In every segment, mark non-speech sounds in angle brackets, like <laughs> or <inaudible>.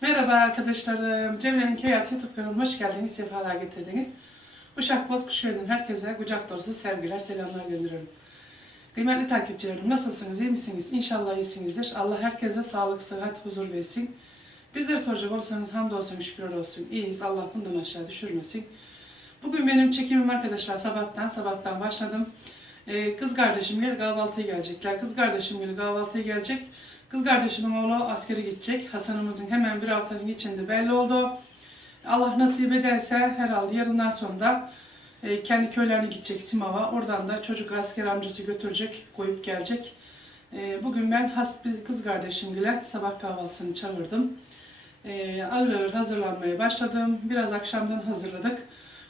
Merhaba arkadaşlarım. Cemre'nin Köy Hayatı YouTube kanalına hoş geldiniz, sefalar getirdiniz. Uşak Bozkuş Köyü'nün herkese kucak dolusu sevgiler, selamlar gönderiyorum. Kıymetli takipçilerim nasılsınız, iyi misiniz? İnşallah iyisinizdir. Allah herkese sağlık, sıhhat, huzur versin. Bizleri soracak olursanız hamdolsun, şükürler olsun. İyiyiz, Allah bundan aşağı düşürmesin. Bugün benim çekimim arkadaşlar sabahtan, sabahtan başladım. Ee, kız kardeşim geldi kahvaltıya gelecekler. Kız kardeşim geldi kahvaltıya gelecek. Kız kardeşimin oğlu askere gidecek. Hasan'ımızın hemen bir haftanın içinde belli oldu. Allah nasip ederse herhalde yarından sonra e, kendi köylerine gidecek Simav'a. Oradan da çocuk asker amcası götürecek, koyup gelecek. E, bugün ben has bir kız kardeşimle sabah kahvaltısını çağırdım. E, ağır hazırlanmaya başladım. Biraz akşamdan hazırladık.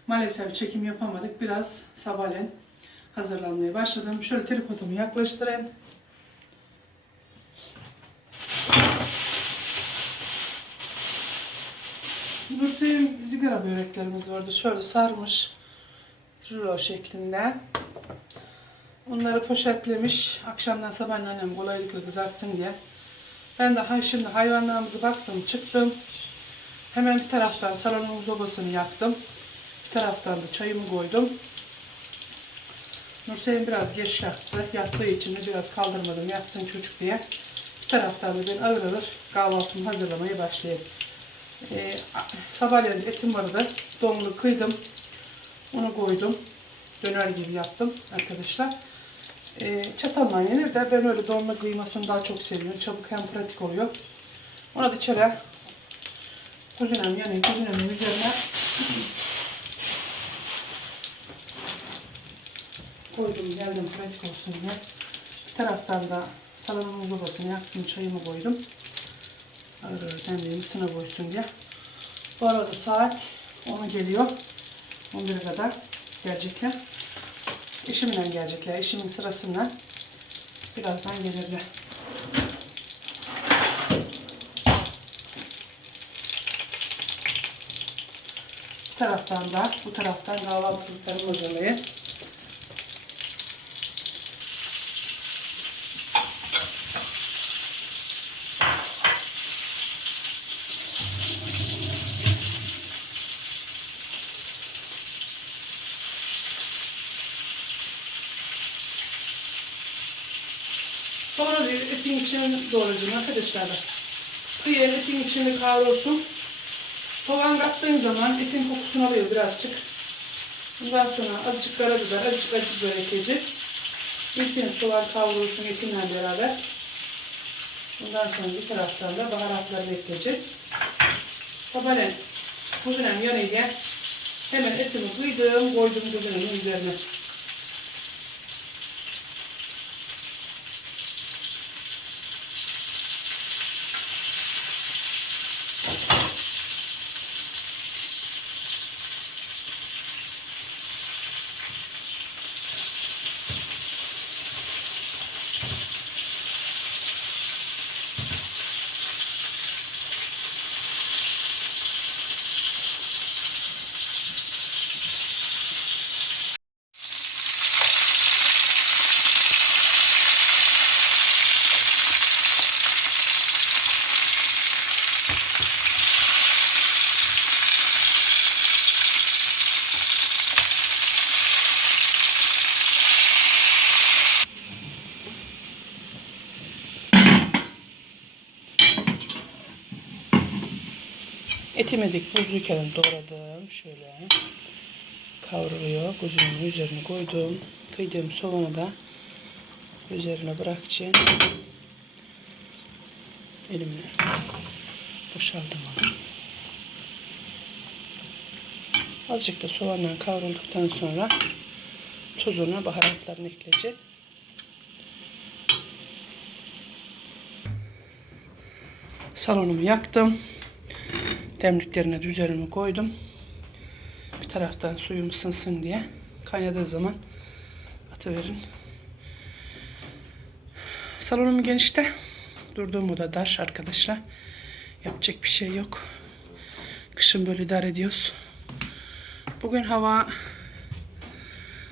Maalesef çekim yapamadık. Biraz sabahleyin hazırlanmaya başladım. Şöyle tripodumu yaklaştırayım. Nursel'in zigara böreklerimiz vardı. Şöyle sarmış. Rulo şeklinde. Onları poşetlemiş. Akşamdan sabahleyin annem kolaylıkla kızartsın diye. Ben de şimdi hayvanlarımızı baktım, çıktım. Hemen bir taraftan salonun sobasını yaktım. Bir taraftan da çayımı koydum. Nursel'in biraz geç yaktı. Yattığı için de biraz kaldırmadım yatsın çocuk diye. Bir taraftan da ben ağır ağır kahvaltımı hazırlamaya başlayayım. Ee, sabahleyin etim vardı. Donlu kıydım. Onu koydum. Döner gibi yaptım arkadaşlar. Ee, çatalla yenir de ben öyle donlu kıymasını daha çok seviyorum. Çabuk hem pratik oluyor. Ona da içeri kuzunem yani kuzunemin üzerine koydum geldim pratik olsun diye. Bir taraftan da salatamın babasını yaktım çayımı koydum. Demleyeyim ısına koysun diye. Bu arada saat 10'a geliyor. 11'e kadar gelecekler. Eşimle gelecekler. Eşimin sırasında birazdan gelirler. Bu taraftan da bu taraftan kahvaltılıklarımı hazırlayayım. Sonra bir içini doğrayacağım arkadaşlar. Kıyı etin içini kavrulsun. Soğan kattığın zaman etin kokusunu alıyor birazcık. Bundan sonra azıcık karabiber, azıcık acı biber ekleyecek. Etin soğan kavrulsun etinle beraber. Bundan sonra bir taraftan da baharatları ekleyecek. Sabahleyin kuzunem yanıyla hemen etimi kıydım, koydum kuzunemin üzerine. Etimi dik buzluyken doğradım. Şöyle kavruluyor. Kuzumun üzerine koydum. Kıydığım soğanı da üzerine bırakacağım. Elimle boşaldım onu. Azıcık da soğanla kavrulduktan sonra tuzunu, baharatlarını ekleyeceğim. Salonumu yaktım. Demliklerine de koydum. Bir taraftan suyum ısınsın diye. Kaynadığı zaman atıverin. Salonum genişte. Durduğum oda dar arkadaşlar. Yapacak bir şey yok. Kışın böyle idare ediyoruz. Bugün hava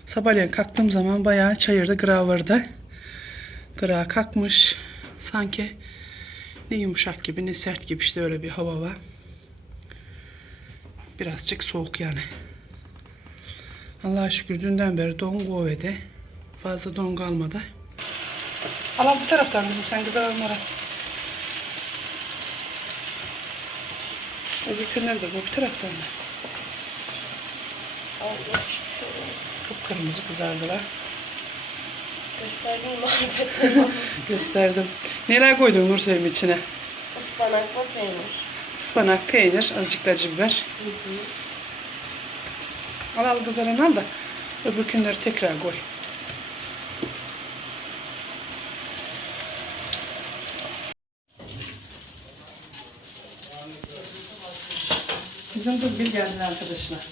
sabahleyin kalktığım zaman bayağı çayırda grav vardı. Grav kalkmış. Sanki Ne yumuşak gibi ne sert gibi işte öyle bir hava var. Birazcık soğuk yani. Allah'a şükür dünden beri don kuvvede. Fazla don kalmadı. Alan bu taraftan kızım sen kızar onlara. Öbür günler de bu bir taraftan da. Kıpkırmızı kızardılar. Gösterdim muhabbetleri. <laughs> Gösterdim. Neler koydun Nursevim içine? Ispanakla peynir. Ispanak, peynir, azıcık da acı biber. Hı hı. Al al kızaran al da öbür günleri tekrar koy. Bizim kız bir geldi arkadaşlar.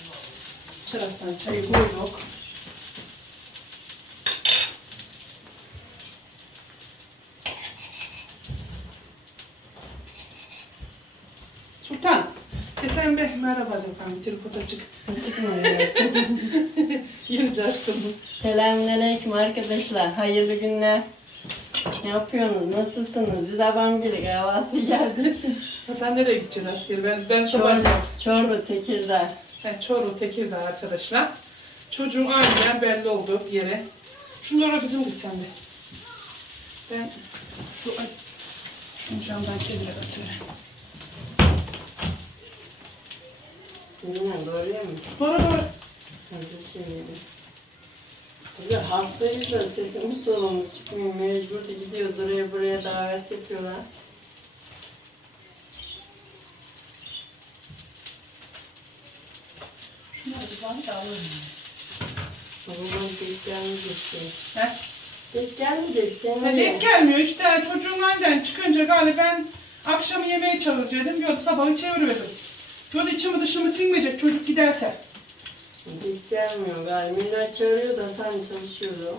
Taraftan çayı koyduk. Sultan, e sen bir de efendim, tripod açık. Yenice açtım. Selamünaleyküm arkadaşlar. Hayırlı günler. Ne yapıyorsunuz? Nasılsınız? Biz aban biri kahvaltı geldi. Ha, sen nereye gideceksin asker? Ben, ben sabah Çorlu, Çorlu, Tekirdağ. Ben Çorlu Tekirdağ arkadaşlar. Çocuğun aniden belli oldu yere. Şunlara bizim kız sende. Ben şu şunu camdan kenara atıyorum. Bilmem doğru mu? Doğru doğru. Kardeşim. Biz hastayız da sesimiz solumuz çıkmıyor. Mecbur da gidiyoruz oraya buraya davet yapıyorlar. Şunları bana da alırım. Babam denk gelmeyecek şey. He? Denk gelmeyecek sen Ya denk gelmiyor işte çocuğun aniden çıkınca galiba ben akşam yemeğe çağıracaktım. Yok sabahı çeviriverdim. Yok içimi dışımı sinmeyecek çocuk giderse. Denk gelmiyor galiba. Millet çağırıyor da sen çalışıyordu.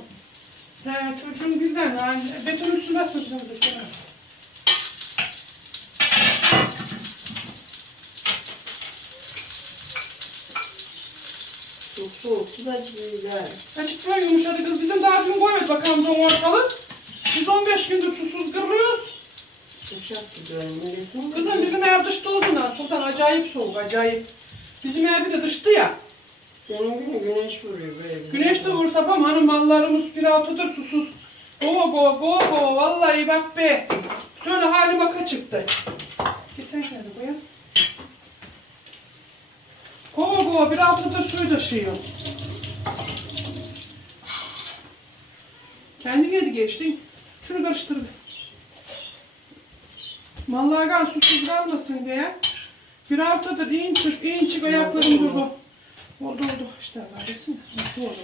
He, çocuğun birden yani beton basmış bizim betonu. Çok soğuk. Sıcak güzel. Açıklar yumuşadı kız. Bizim daha dün koymadı bakalım don ortalık. Biz 15 gündür susuz kırıyoruz. Sıcak güzel. Milletin Kızım bizim ev dışta olduğundan Sultan acayip soğuk acayip. Bizim ev bir de dıştı ya. Senin günü güneş vuruyor böyle. Güneş de vursa falan hanım mallarımız bir altıdır susuz. Go go go go vallahi bak be. Söyle halim aka çıktı. Geçen geldi bu ya. Go go bir altıdır suyu taşıyor. Kendi geldi geçtin. Şunu karıştır be. Mallar gal susuz kalmasın diye. Bir haftadır in çık in çık ayaklarım durdu. Oldu oldu işte kardeşim. Nasıl oldu.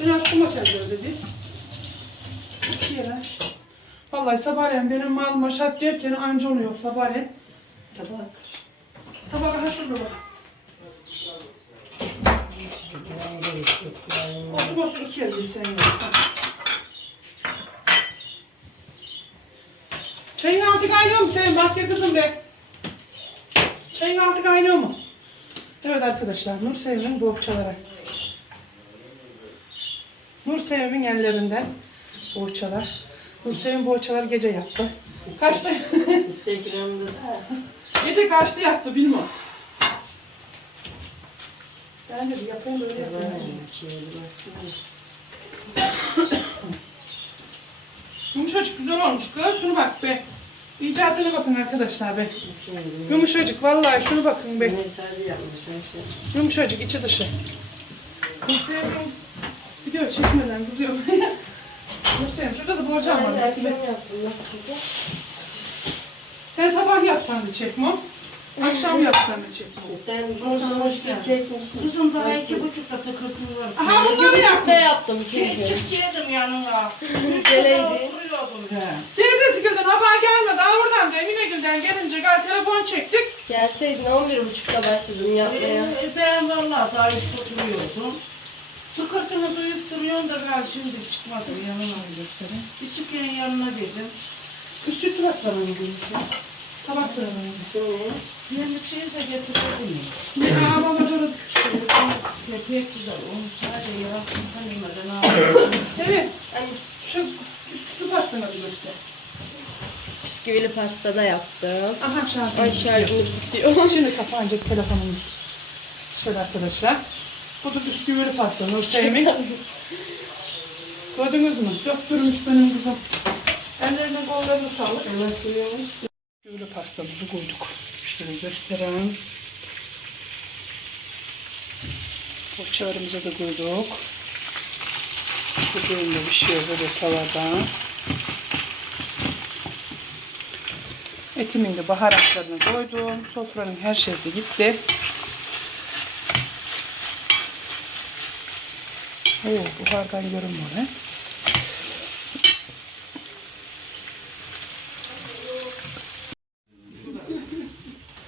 Biraz kuma tencer dedi. İki yere. Vallahi sabahleyin benim mal maşat yerken anca oluyor sabahleyin. Tabak. Tabak ha şurada bak. Olsun olsun iki bir sen ye. Çayın altı kaynıyor mu senin? Bak ya kızım be. Çayın altı kaynıyor mu? Evet arkadaşlar Nur Sevim'in bohçaları. Nur Sevim'in ellerinden bohçalar. Nur Sevim bohçalar gece yaptı. Kaçta? Instagram'da da. <laughs> gece kaçta yaptı bilmem. Ben de bir yapayım böyle yapayım. Yumuşacık güzel olmuş kız. Şunu bak be. İcadına bakın arkadaşlar be. Yumuşacık vallahi şunu bakın be. Mesaj yapmış her şey. Yumuşacık içi dışı. Hüseyin video çekmeden kızıyor. Hüseyin <laughs> şurada da borcam Ben de var. akşam yaptım. Nasıl? Sen sabah yapsan da çekmem. Akşam yapsan da çekmem. Sen hoş bir çekmişsin. Kızım daha iki buçukta tıkırtım var. Aha bunları Ne yapmış. yaptım Hiç çünkü. çıkacaktım yanına. <laughs> Oturuyordum. Teyzesi Gül'den haber gelmedi. Ha oradan da Emine Gül'den gelince gel telefon çektik. Gelseydin 11.30'da başladım yapmaya. Ee, ben vallahi daha hiç oturuyordum. Tıkırtını duyup duruyorsun da gel şimdi çıkmadım yanına. Bir çıkayım yanına dedim. Üstü tıras var onun gülmüşü. Tabak da alalım. Şimdi Bir şeyse getirelim. Ne aa baba doğradık. Pek güzel. Onu sadece yarattım tanımadan aldım. Seni hani şu üstü pastanı göster. bisküvili pasta da yaptım. Aha şansım. Ay şarjımız bitiyor. <laughs> Şimdi kapanacak telefonumuz. Şöyle arkadaşlar. Bu da bisküvili pasta Nur Sevmin. <laughs> Gördünüz mü? Döktürmüş benim kızım. Ellerine kollarını sağlık. Bisküvili pastamızı koyduk. Şöyle göstereyim. Poğaçalarımızı da koyduk. Kucuğunda bir şey böyle tavada. Etimin de baharatlarını koydum. Sofranın her şeysi gitti. Oo, buhardan görünmüyor.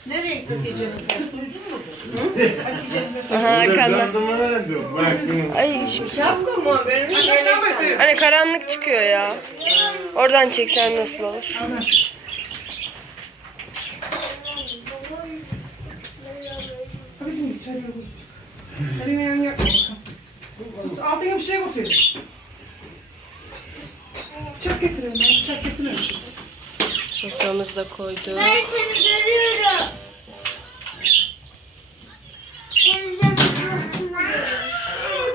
Nereye gideceğiz? Duydun mu? Aha arkanda. Ay Şapka mı? Benim. Hani karanlık çıkıyor ya. Oradan çeksen nasıl olur? Elini yanına bakalım. Altına bir şey koyuyorum. Bıçak getirelim. Ben bıçak getirmemişiz. Soframızı da koyduk. Ben seni görüyorum. Seni de biliyorsun.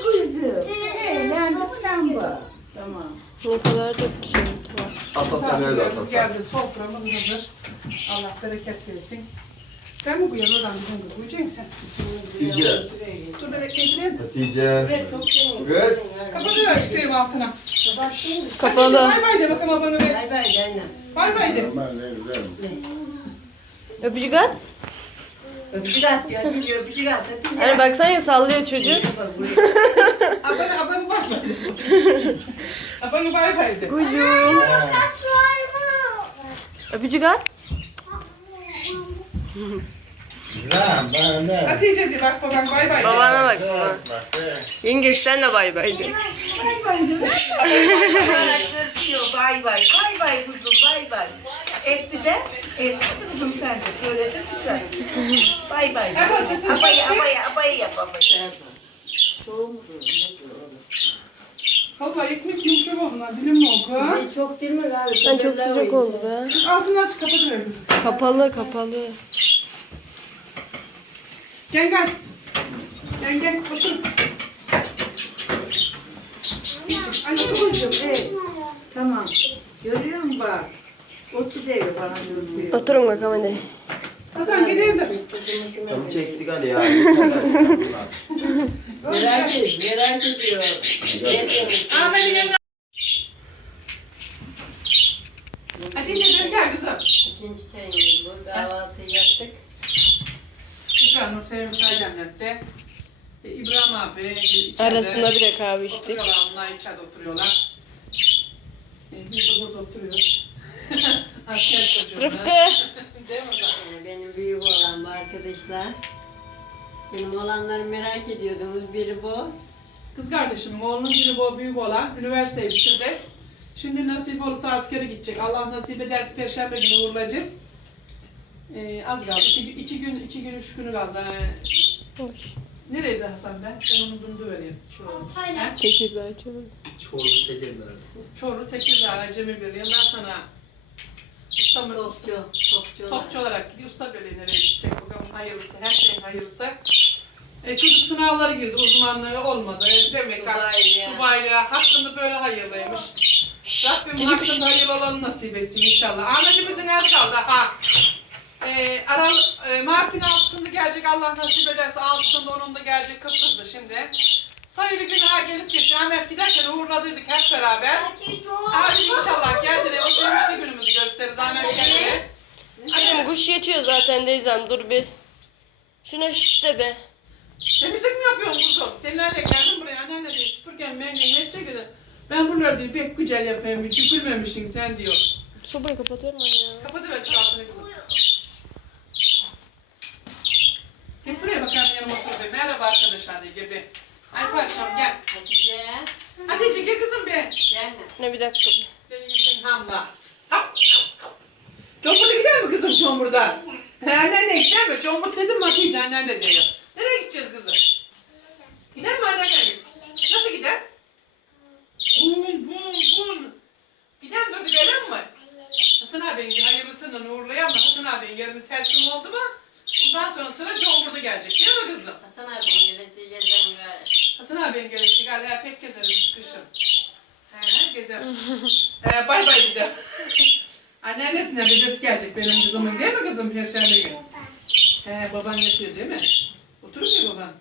Kuzum. Nerede bu? Tamam. Ne kadar da güzel var. Misafirlerimiz geldi. Soframız hazır. Allah bereket versin. Ben mi koyuyorum oradan bizim kız? Koyacak mısın sen? Hatice. Dur ben getireyim. Hatice. çok. Kız. Kapatıyor işte altına. Kapalı. Bay bay de bakalım abone ver. Bay bay canım. Bay bay de. Öpücük at. Öpücük at ya. Gidiyor öpücük at. Hadi. Hani baksana ya sallıyor çocuk. <laughs> Abone abone bay bay. Abone bay bay de. Kucuğum. Öpücük at. Lan bana ne? Hatice de bak babam bay bay de. Babana bak. baba. Bak be. Yengeç sen de bay bay de. Diyor bay bay. Bay bay kuzum bay bay. Etli de etli kuzum sen de. Söyledin güzel. Bay bay. Sesini Abayı abayı abayı yap abayı. Baba ekmek yumuşak oldu lan dilim mi oldu? Çok değil mi abi? Ben çok sıcak oldu be. Altını aç kapatıver kızım. Kapalı kapalı. Gel gel. Gel gel otur. Anne koyacağım. Evet. Tamam. Görüyor musun bak? Otur devre bana görünüyor. Oturun bakalım hadi. Hasan gideyiz. Tamı çektik hadi ya. Merak et, merak ediyor. Gel. Hatice dön gel kızım. İkinci çayımız bu. Kahvaltıyı yaptık. Şükran Nur Sevim çay demletti. E, İbrahim abi içeride. Arasında bir de kahve içtik. Oturuyorlar onlar içeride oturuyorlar. E, biz de burada oturuyoruz. Asker. Rıfkı. Değil mi? Benim büyük olan bu arkadaşlar. Benim olanları merak ediyordunuz. Biri bu. Kız kardeşim oğlunun biri bu büyük olan üniversiteyi bitirdi. Şimdi nasip olursa askere gidecek. Allah nasip ederse perşembe günü uğurlayacağız. Ee, az kaldı. İki, iki gün, iki gün, üç günü kaldı. Ee, nereydi Hasan ben? Ben onu döndü vereyim. He? Tekirdağ çorlu. Çoğulu tekerler. Çorlu, Tekirdağ, Acemi Birliği. Ondan sonra İstanbul Topçu. Topçu. Topçu olarak gidiyor. Usta Birliği nereye gidecek? Bakalım hayırlısı. Her şeyin hayırlısı. E, çocuk sınavları girdi. Uzmanlığı olmadı. Demek ki Subaylığa. subaylığa hakkında böyle hayırlıymış. Rabbim hakkında hayırlı olanı nasip etsin inşallah. Ahmet'imizin az kaldı. Ha. E, Aral, e, Mart'ın 6'sında gelecek Allah nasip ederse 6'sında 10'unda gelecek Kıbrıs'ta şimdi. Sayılı gün ha gelip geçiyor. Ahmet giderken uğurladıydık hep beraber. Abi inşallah geldiler. O sevinçli günümüzü gösteririz Ahmet geldi. Selim kuş yetiyor zaten Deyzem dur bir. Şuna şık de be. Temizlik mi yapıyorsun kuzum? Seninle geldim buraya anneanne diyor süpürgen ben ne edecek. Ben buraları diyor pek güzel yapayım bir tükürmemişsin sen diyor. Sobayı kapatıyorum anne ya. Kapatıver çıkartını kızım. Git buraya bakalım yanıma otur be. Merhaba arkadaşlar diye gibi. Ay parçam gel. Hatice. Hatice gel kızım be. Ne bir dakika. Senin yüzün hamla. Hop. Çomburda gider mi kızım Çomburda? He anneanne gider mi? Çombur dedim mi Hatice annen de diyor. Nereye gideceğiz kızım? Gider mi anneanne? Nasıl gider? Bum bum bum. Gider mi? Dur gidelim mi? Hasan abinin hayırlısını uğurlayan da Hasan abinin yerine teslim oldu mu? Bundan sonra sıra Çomburda gelecek değil mi kızım? Hasan abi gelesi gezen ve Hasan abinin gelesi galiba pek gezeriz kışın. He he gezer. Ee, bay bay bir de. Anneannesinden dedesi gelecek benim kızımın değil mi kızım Perşembe günü? He baban yatıyor değil mi? Oturmuyor baban.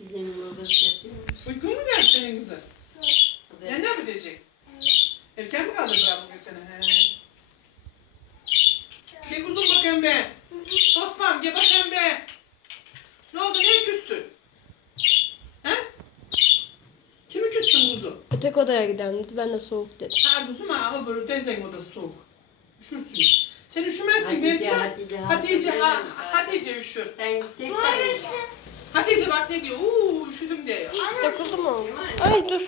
bizim babası yapıyor. Uykun mu geldi senin kızı? Ne ne mi diyecek? Erken mi kaldırdılar bugün seni? He. Gel kuzum bakayım be. Tospam gel bakayım be. Ne oldu niye küstün? He? Kimi küstün kuzum? Ötek odaya gidelim dedi. Ben de soğuk dedim. Ha kuzum ha ama böyle teyzenin odası soğuk. Üşürsün. Sen üşümezsin belki Hatice, bak. Hatice, Hatice, ha, Hatice. Hatice üşür. Sen gideceksen Hatice bak ne diyor? Uuu üşüdüm diyor. Takıldı mı o? Ay dur.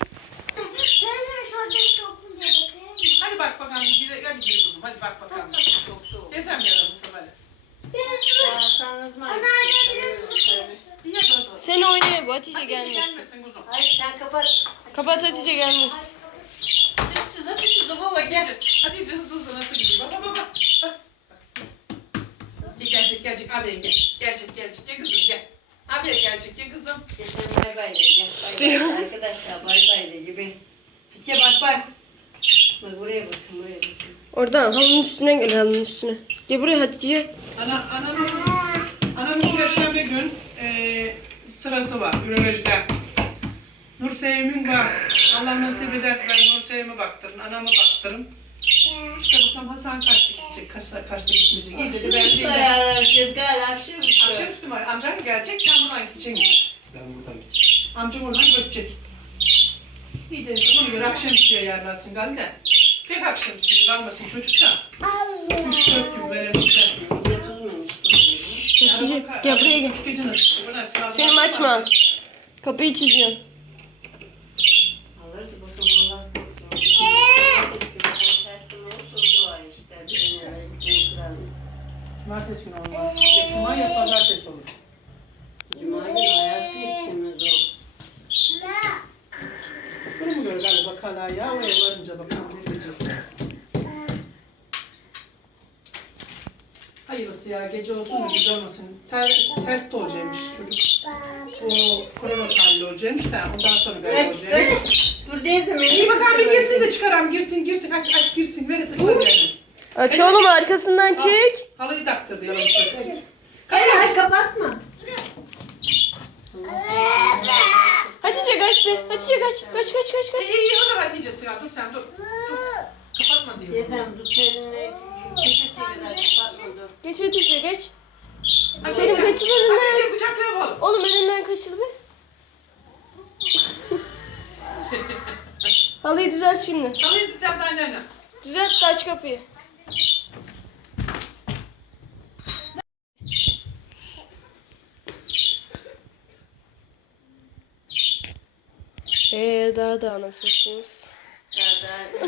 Hadi bak bakalım. Gide, hadi gel kuzum. Hadi bak bakalım. çok soğuk. Desem ya da Mustafa Ali. Çağırsanız mı? İyi hadi hadi. Seni oynaya go Hatice Hatice gelmesin. gelmesin kuzum. Hayır sen kapat. Kapat Hatice gelmesin. Çıt hadi çıt baba gel. Hatice, Hatice hızlı hızlı nasıl gidiyor? Bak bak bak. Gel, Gelecek gelecek abi gel. Gelecek gelecek. Gel kızım gel. Abi gelecek gel kızım. Geçen bay bay de gel. Bay bay de arkadaşlar bay bay de gibi. Hatice bak bak. Bak buraya bakın buraya bakın. Oradan halının üstüne gel halının üstüne. Gel buraya Hatice. Ana, anamın, anamın perşembe gün e, sırası var ürolojide. Nur Sevim'in var. Allah nasip ederse ben Nur Sevim'e baktırın, anamı baktırın. İşte bakalım Hasan kaçta gidecek, kaçta, kaçta gitmeyecek. İyice bir belli değil. Herkes gel akşamüstü. Akşamüstü var. Amcam gelecek, sen buradan gideceksin. Ben buradan gideceğim. Amcam oradan götürecek. İyi de ona göre akşamüstü ayarlarsın galiba. Pek akşamüstü kalmasın çocuk da. Üç dört gün böyle çıkarsın. Hatice gel buraya gel. Selim açma. Kapıyı lazım. Cumartesi günü olmaz. Ya cuma ya pazartesi olur. Cuma günü hayatta yetişemez o. Bunu mu gör galiba kala ya? Oraya varınca bakalım ne diyecek. Hayırlısı ya gece olsun da güzel olmasın. Ter, ters de olacakmış çocuk. O korona tahlili olacakmış da ondan sonra galiba Kaç olacakmış. kaç. Dur değilse beni. İyi bakalım bir girsin de çıkaram girsin girsin aç aç girsin ver et. Aç oğlum arkasından çek. Halıyı taktırdı yalan çocuk. Hayır hayır kapatma. Hatice kaç be. Hatice kaç. Kaç kaç kaç kaç. İyi iyi o da Hatice'si ya dur sen dur. Dur. Kapatma diyor. Teyzem tut elinle. Geç Hatice geç. Hatice. kaçır elinden. Hatice kucaklayalım oğlum. Oğlum elinden kaçır be. <laughs> Halıyı düzelt şimdi. Halıyı düzelt aynen. Düzelt de aç kapıyı. Eee daha da anasısınız. Daha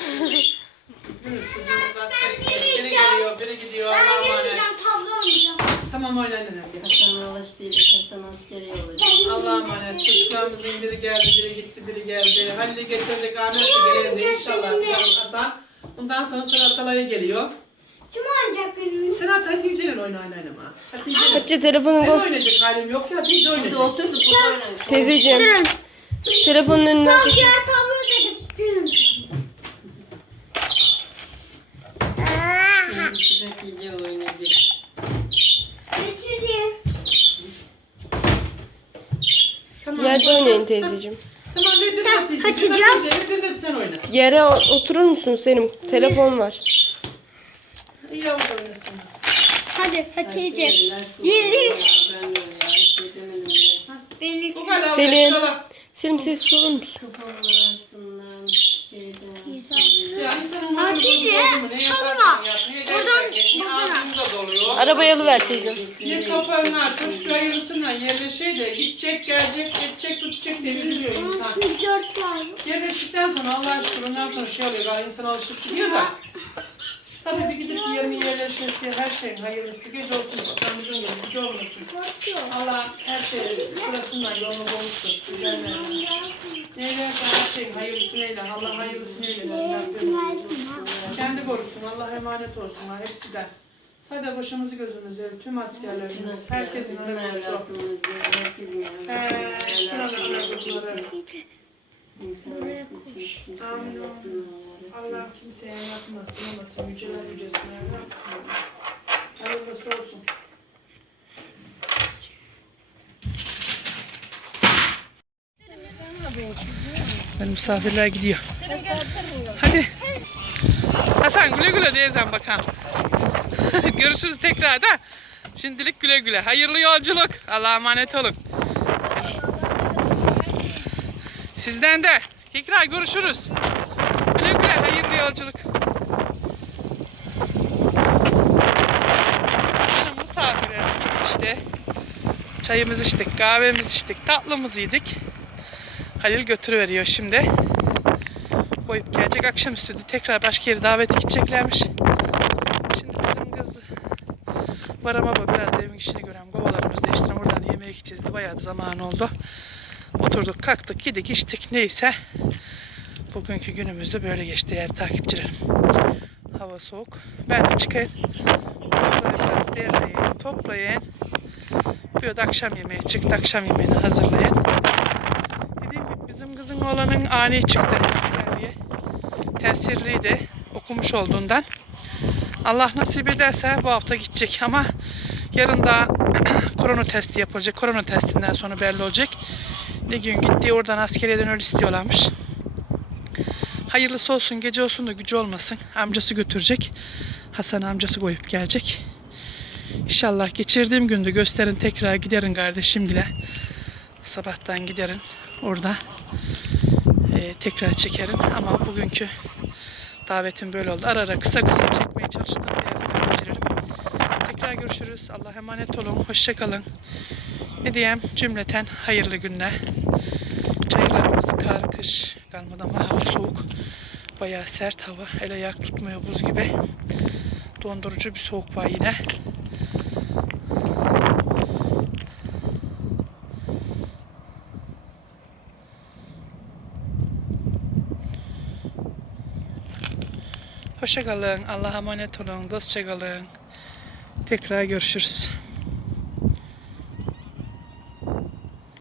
Üzgünüz çocuğumuz. Biri geliyor, biri gidiyor. Allah'a emanet. Tablo oynayacağım. Tamam oyna annem. Hasan alış değil. Hasan askeri olacak. Allah'a emanet. Çocuklarımızın biri geldi, biri gitti, biri geldi. Halil'i getirdik, Ahmet de geldi inşallah. Hasan. Bundan sonra Sırat Alay'a geliyor. Kim oynayacak benimle? Sen hatta Hatice'yle oyna anneannem ha. Hatice'yle. Hatice telefonu Ben oynayacak halim yok ya. Hatice Hadi oynayacak. otur da bu oynayın. Teyzeciğim. Telefonun önünden Tam kaçır. diğer tabloyu da götürürüm. Şimdi sıcak iyice oynayacak. Götüreyim. Tamam, oyna. oynayın teyzeciğim. Tamam verdim Hatice. kaçacağım. Hatice verdim sen oyna. Yere oturur musun Selim? Telefon var. İyi yavrum oynasın. Hadi Hatice. Kadar. Selim. Selim sessiz olur musun? Hatice, çalma. Buradan- buradan. ağzınıza doluyor. Arabaya alıver teyze. Bir kafanlar çocuk hayırlısına yerleşey de gidecek, gelecek, geçecek, tutacak diye üzülüyor insan. Dört tane. Yerleştikten sonra Allah'a şükür ondan sonra şey oluyor, daha insan alışıp gidiyor da. Tabii bir gidip yerine yerleşmesi, her şeyin hayırlısı, gece olsun, bakanımızın yolu, gece olmasın. Allah her şeyi sırasından yolunu bulmuştur. Güzel versin. Neylerse her şeyin hayırlısını eyle, Allah hayırlısını eylesin. Rabbim. Kendi korusun, Allah emanet olsun ha, hepsinden. Sadece başımızı gözümüzü, tüm askerlerimiz, herkesin önüne olsun. Eee, kuzuları. Amin. Allah kimseye yapmasın, olmasın, yüceler yücesine yapmasın. Hayırlısı olsun. Ben misafirler gidiyor. Hadi. Hasan güle güle diyeceğim bakalım. <laughs> Görüşürüz tekrar da. Şimdilik güle güle. Hayırlı yolculuk. Allah'a emanet olun. Sizden de. Tekrar görüşürüz. Güle güle. Hayırlı yolculuk. Misafirlerim gidiyor işte. Çayımızı içtik, kahvemizi içtik, tatlımızı yedik. Halil götürüveriyor şimdi. Koyup gelecek akşamüstü de tekrar başka yere davete gideceklermiş. Şimdi bizim kız var ama biraz da evin işini gören kovalarımız değiştiren oradan yemeğe gideceğiz. Bayağı zaman oldu. Oturduk kalktık yedik içtik neyse. Bugünkü günümüz de böyle geçti değerli takipçilerim. Hava soğuk. Ben de çıkayım. Biraz derleyin, toplayın. Bir akşam yemeği çıktı. Akşam yemeğini hazırlayın. Dediğim gibi bizim kızın oğlanın ani çıktı askerliğe. Tesirliydi. Okumuş olduğundan. Allah nasip ederse bu hafta gidecek ama yarın da <clears throat> korona testi yapılacak. Korona testinden sonra belli olacak. Ne gün gitti oradan askeriyeden öyle istiyorlarmış. Hayırlısı olsun gece olsun da gücü olmasın. Amcası götürecek. Hasan amcası koyup gelecek. İnşallah geçirdiğim günde gösterin tekrar giderin kardeşimgile. Sabahtan giderin orada e, tekrar çekerim ama bugünkü davetim böyle oldu. Ara ara kısa kısa çekmeye çalıştım. Tekrar görüşürüz. Allah'a emanet olun. Hoşçakalın. Ne diyeyim? Cümleten hayırlı günler. Çaylarımızda kar, kış kalmadı ama hava soğuk. Bayağı sert hava. El ayak tutmuyor buz gibi. Dondurucu bir soğuk var yine. Hoşça kalın. Allah'a emanet olun. Dostça kalın. Tekrar görüşürüz.